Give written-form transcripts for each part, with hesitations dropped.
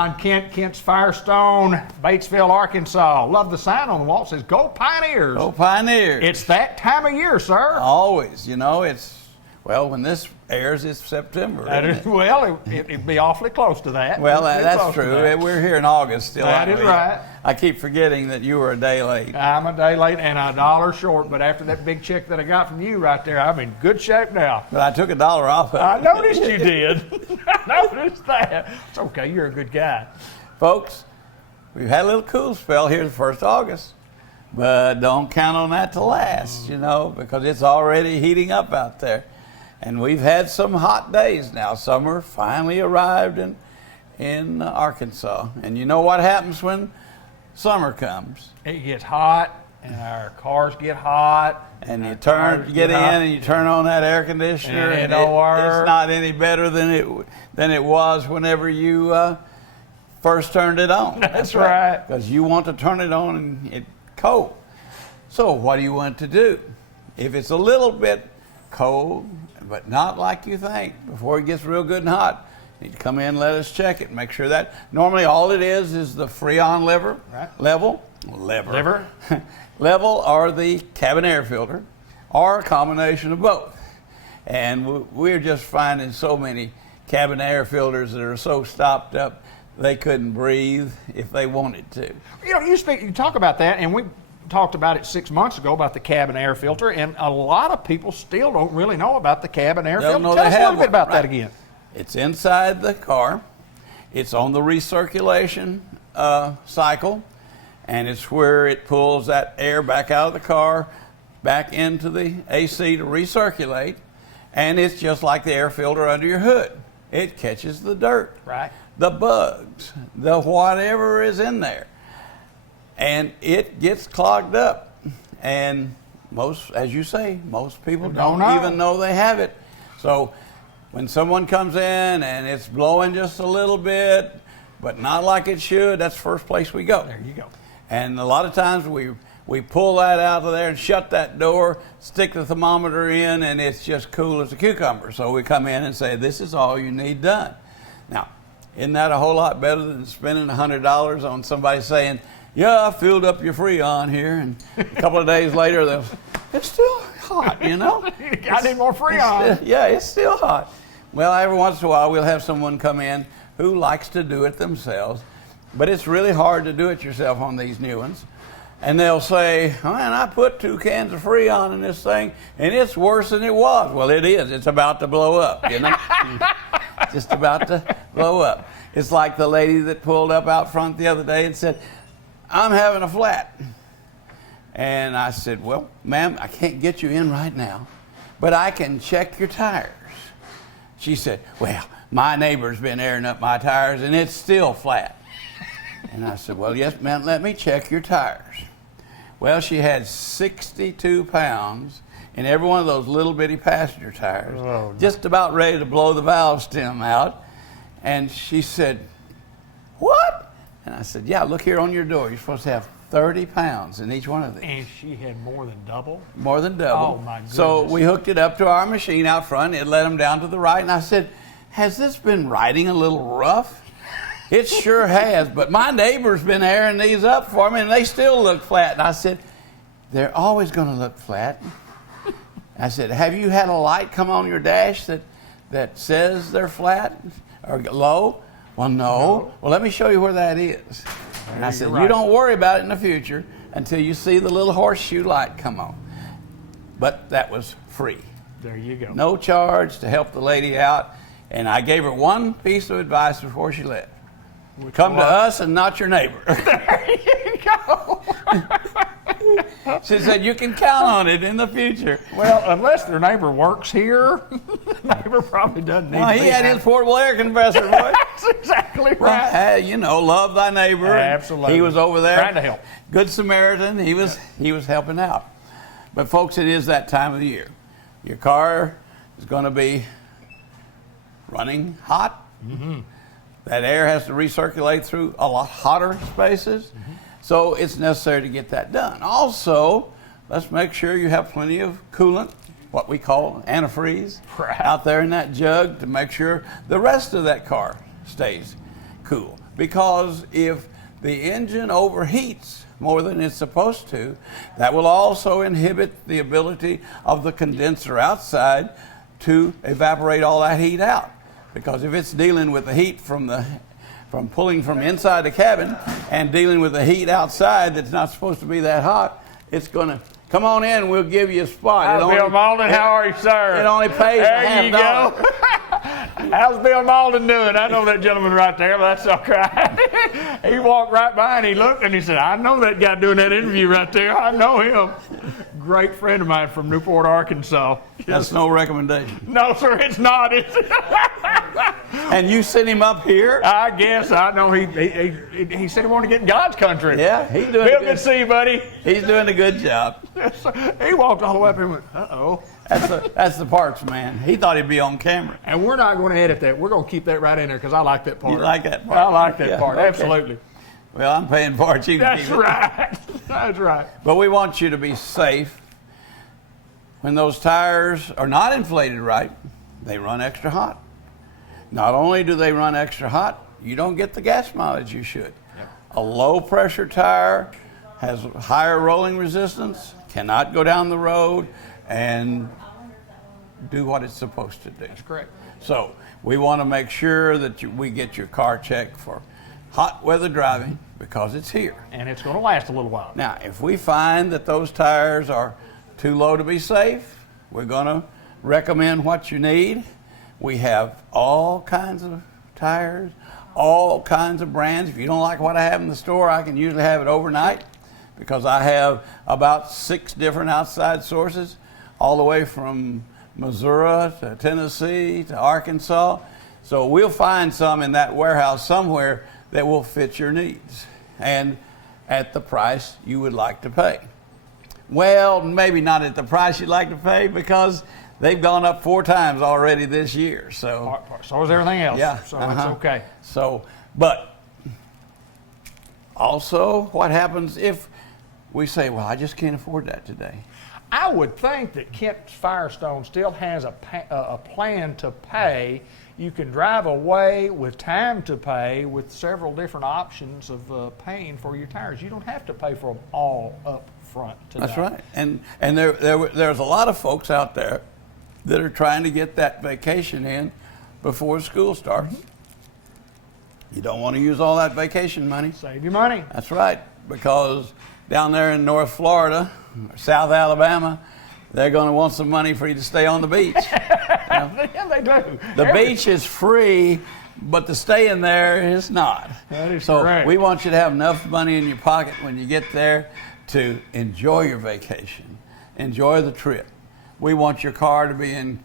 John Kent, Kent's Firestone, Batesville, Arkansas. Love the sign on the wall. It says, "Go Pioneers." Go Pioneers. It's that time of year, sir. Always. You know, when this airs, it's September. Well, it'd be awfully close to that. Well, that's true. We're here in August still. That is right. I keep forgetting that you were a day late. I'm a day late and $1 short, but after that big check that I got from you right there, I'm in good shape now. But I took $1 off of it. I noticed you did. I noticed that. It's okay. You're a good guy. Folks, we've had a little cool spell here the 1st of August, but don't count on that to last, because it's already heating up out there. And we've had some hot days now. Summer finally arrived in Arkansas. And you know what happens when summer comes? It gets hot, and our cars get hot. And you get in and you turn on that air conditioner, and it's not any better than it was whenever you first turned it on. That's right. Because you want to turn it on and it's cold. So what do you want to do? If it's a little bit cold, but not like you think, before it gets real good and hot, you need to come in and let us check it. Make sure that normally all it is the Freon level or the cabin air filter, or a combination of both. And we're just finding so many cabin air filters that are so stopped up they couldn't breathe if they wanted to. You talk about that, and we talked about it 6 months ago about the cabin air filter, and a lot of people still don't really know about the cabin air filter. Tell us a little bit about that again. It's inside the car. It's on the recirculation cycle, and it's where it pulls that air back out of the car, back into the AC to recirculate, and it's just like the air filter under your hood. It catches the dirt, the bugs, the whatever is in there. And it gets clogged up. And as you say, most people don't even know they have it. So when someone comes in and it's blowing just a little bit, but not like it should, that's the first place we go. There you go. And a lot of times we pull that out of there and shut that door, stick the thermometer in, and it's just cool as a cucumber. So we come in and say, this is all you need done. Now, isn't that a whole lot better than spending $100 on somebody saying, "Yeah, I filled up your Freon here," and a couple of days later, it's still hot, I need more Freon. It's still hot. Well, every once in a while, we'll have someone come in who likes to do it themselves, but it's really hard to do it yourself on these new ones. And they'll say, "Man, I put 2 cans of Freon in this thing, and it's worse than it was." Well, it is. It's about to blow up, Just about to blow up. It's like the lady that pulled up out front the other day and said, "I'm having a flat." And I said, "Well, ma'am, I can't get you in right now, but I can check your tires." She said, "Well, my neighbor's been airing up my tires and it's still flat." And I said, "Well, yes, ma'am, let me check your tires." Well, she had 62 pounds in every one of those little bitty passenger tires, just about ready to blow the valve stem out. And she said, "What?" And I said, "Yeah, look here on your door. You're supposed to have 30 pounds in each one of these." And she had more than double? More than double. Oh, my goodness. So we hooked it up to our machine out front. It led them down to the right. And I said, "Has this been riding a little rough?" "It sure has, but my neighbor's been airing these up for me, and they still look flat." And I said, "They're always going to look flat." I said, "Have you had a light come on your dash that says they're flat or low?" "Well, no." "Well, let me show you where that is." And I said, "You don't worry about it in the future until you see the little horseshoe light come on." But that was free. There you go. No charge to help the lady out. And I gave her one piece of advice before she left. Come to us and not your neighbor. There you go. She said, "You can count on it in the future." Well, unless their neighbor works here, the neighbor probably doesn't need to he had his portable air compressor, boy. That's exactly right. Love thy neighbor. Absolutely. He was over there. Trying to help. Good Samaritan. He was helping out. But folks, it is that time of the year. Your car is going to be running hot. Mm-hmm. That air has to recirculate through a lot hotter spaces. Mm-hmm. So it's necessary to get that done. Also, let's make sure you have plenty of coolant, what we call antifreeze, out there in that jug to make sure the rest of that car stays cool. because if the engine overheats more than it's supposed to, that will also inhibit the ability of the condenser outside to evaporate all that heat out. Because if it's dealing with the heat from pulling from inside the cabin and dealing with the heat outside that's not supposed to be that hot, it's going to come on in. We'll give you a spot. Bill Malden, how are you, sir? It only pays there you $50. go. How's Bill Malden doing? I know that gentleman right there, but that's all right. He walked right by and he looked and he said, I know that guy doing that interview right there. I know him. Great friend of mine from Newport, Arkansas. That's no recommendation. No, sir, it's not, is it? And you sent him up here? I guess. I know he said he wanted to get in God's country. Yeah, he's doing Bill, good to see you, buddy. He's doing a good job. He walked all the way up and went, uh-oh. That's the parts man. He thought he'd be on camera. And we're not going to edit that. We're going to keep that right in there because I like that part. You like that part? I like that part, okay. Absolutely. Well, I'm paying for it. You can That's keep right. That's right. But we want you to be safe. When those tires are not inflated right, they run extra hot. Not only do they run extra hot, you don't get the gas mileage you should. Yep. A low pressure tire has higher rolling resistance, cannot go down the road and do what it's supposed to do. That's correct. So we want to make sure that we get your car checked for hot weather driving because it's here. And it's going to last a little while. Now, if we find that those tires are too low to be safe, we're going to recommend what you need. We have all kinds of tires, all kinds of brands. If you don't like what I have in the store, I can usually have it overnight because I have about 6 different outside sources, all the way from Missouri to Tennessee to Arkansas. So we'll find some in that warehouse somewhere that will fit your needs and at the price you would like to pay. Well, maybe not at the price you'd like to pay because they've gone up 4 times already this year. So is everything else. Yeah, so it's okay. So, but also what happens if we say, well, I just can't afford that today? I would think that Kent's Firestone still has a plan to pay. You can drive away with time to pay with several different options of paying for your tires. You don't have to pay for them all up front today. That's right. And there's a lot of folks out there that are trying to get that vacation in before school starts. You don't want to use all that vacation money. Save your money. That's right, because down there in North Florida, or South Alabama, they're going to want some money for you to stay on the beach. Yeah, they do. The beach is free, but the staying there is not. That is correct. So we want you to have enough money in your pocket when you get there to enjoy your vacation, enjoy the trip. We want your car to be in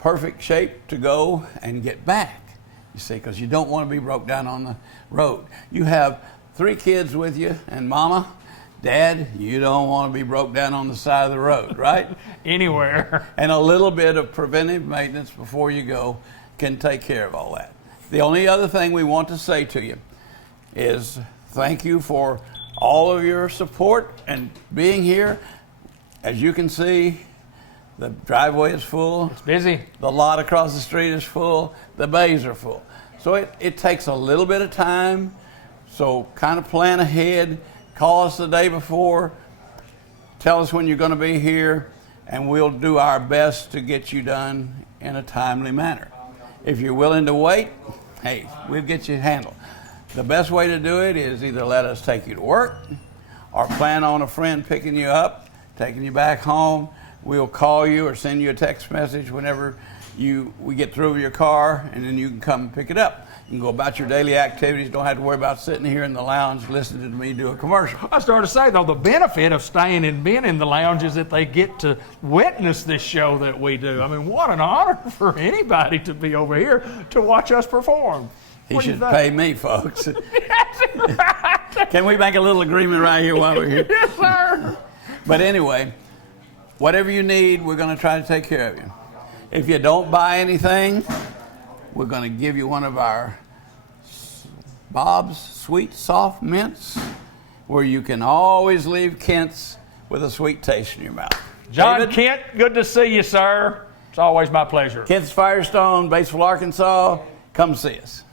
perfect shape to go and get back, you see, because you don't want to be broke down on the road. You have 3 kids with you, and Mama, Dad, you don't want to be broke down on the side of the road, right? Anywhere. And a little bit of preventive maintenance before you go can take care of all that. The only other thing we want to say to you is thank you for all of your support and being here. As you can see, the driveway is full. It's busy. The lot across the street is full. The bays are full. So it takes a little bit of time. So kind of plan ahead. Call us the day before. Tell us when you're going to be here, and we'll do our best to get you done in a timely manner. If you're willing to wait, hey, we'll get you handled. The best way to do it is either let us take you to work or plan on a friend picking you up, taking you back home. We'll call you or send you a text message whenever we get through with your car, and then you can come and pick it up. You can go about your daily activities. Don't have to worry about sitting here in the lounge listening to me do a commercial. I started to say, though, the benefit of staying and being in the lounge is that they get to witness this show that we do. I mean, what an honor for anybody to be over here to watch us perform. He should pay me, folks. Can we make a little agreement right here while we're here? Yes, sir. But anyway, whatever you need, we're going to try to take care of you. If you don't buy anything, we're going to give you one of our Bob's Sweet Soft Mints, where you can always leave Kent's with a sweet taste in your mouth. John David? Kent, good to see you, sir. It's always my pleasure. Kent's Firestone, Batesville, Arkansas. Come see us.